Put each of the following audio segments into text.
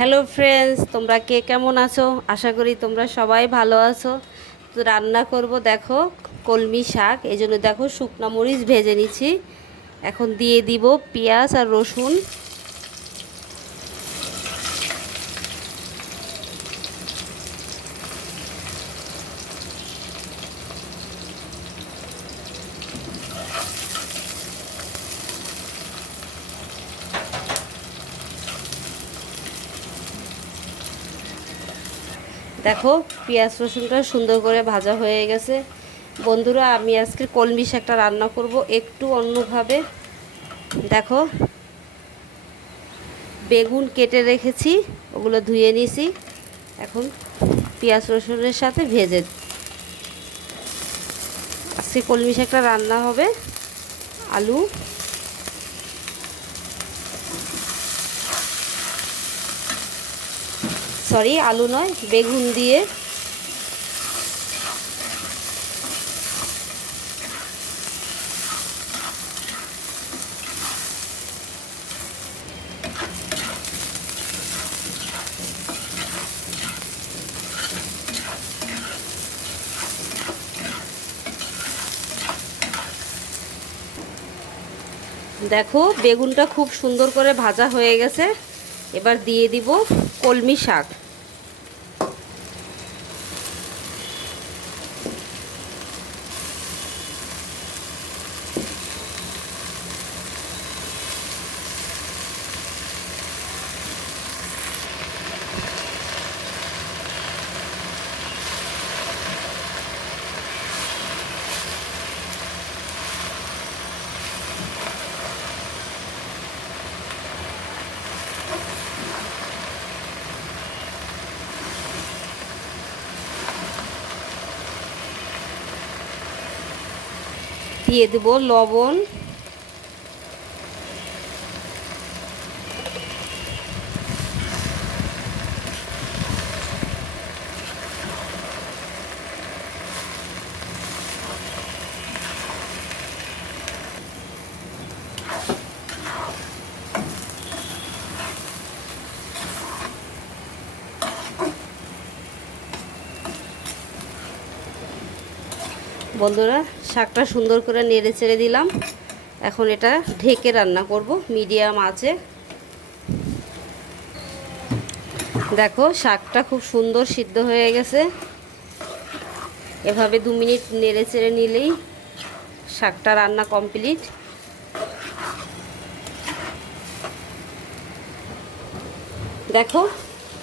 Hello friends, তোমরা কে কেমন আছো? আশা করি তোমরা সবাই ভালো আছো। তো রান্না করব দেখো, কলমি শাক। এই জন্য দেখো শুকনা মরিচ ভেজে নিচ্ছি। এখন দিয়ে দিব পেঁয়াজ আর রসুন। দেখো, পেঁয়াজ রসুনটা সুন্দর করে ভাজা হয়ে গেছে। বন্ধুরা, আমি আজকে কলমি শাকটা রান্না করব একটু অন্যভাবে। দেখো, বেগুন কেটে রেখেছি, ওগুলো ধুয়ে নিয়েছি এখন পেঁয়াজ রসুনের সাথে ভেজে আজকে কলমি শাকটা রান্না হবে, আলু সরি, আলু নয়, বেগুন দিয়ে। দেখো, বেগুনটা খুব সুন্দর করে ভাজা হয়ে গেছে। এবার দিয়ে দিব কলমি শাক। দিয়ে দেব লবণ। বন্ধুরা, শাকটা সুন্দর করে নেড়ে চেড়ে দিলাম। এখন এটা ঢেকে রান্না করব, মিডিয়াম আছে দেখো, শাকটা খুব সুন্দর সিদ্ধ হয়ে গেছে। এভাবে দু মিনিট নেড়ে চেড়ে নিলেই শাকটা রান্না কমপ্লিট। দেখো,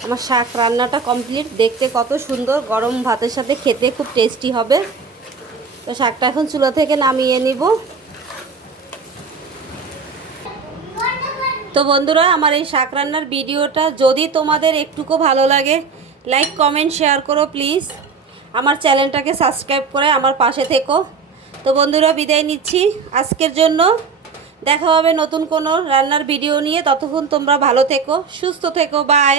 আমার শাক রান্নাটা কমপ্লিট। দেখতে কত সুন্দর, গরম ভাতের সাথে খেতে খুব টেস্টি হবে। তো শাকটা এখন চুলা থেকে নামিয়ে নিব। তো বন্ধুরা, আমার এই শাক রান্নার ভিডিওটা যদি তোমাদের একটুকু ভালো লাগে লাইক কমেন্ট শেয়ার করো প্লিজ আমার চ্যানেলটাকে সাবস্ক্রাইব করে আমার পাশে থেকো। তো বন্ধুরা, বিদায় নিচ্ছি আজকের জন্য। দেখা হবে নতুন কোনো রান্নার ভিডিও নিয়ে। ততক্ষণ তোমরা ভালো থেকো, সুস্থ থেকো বাই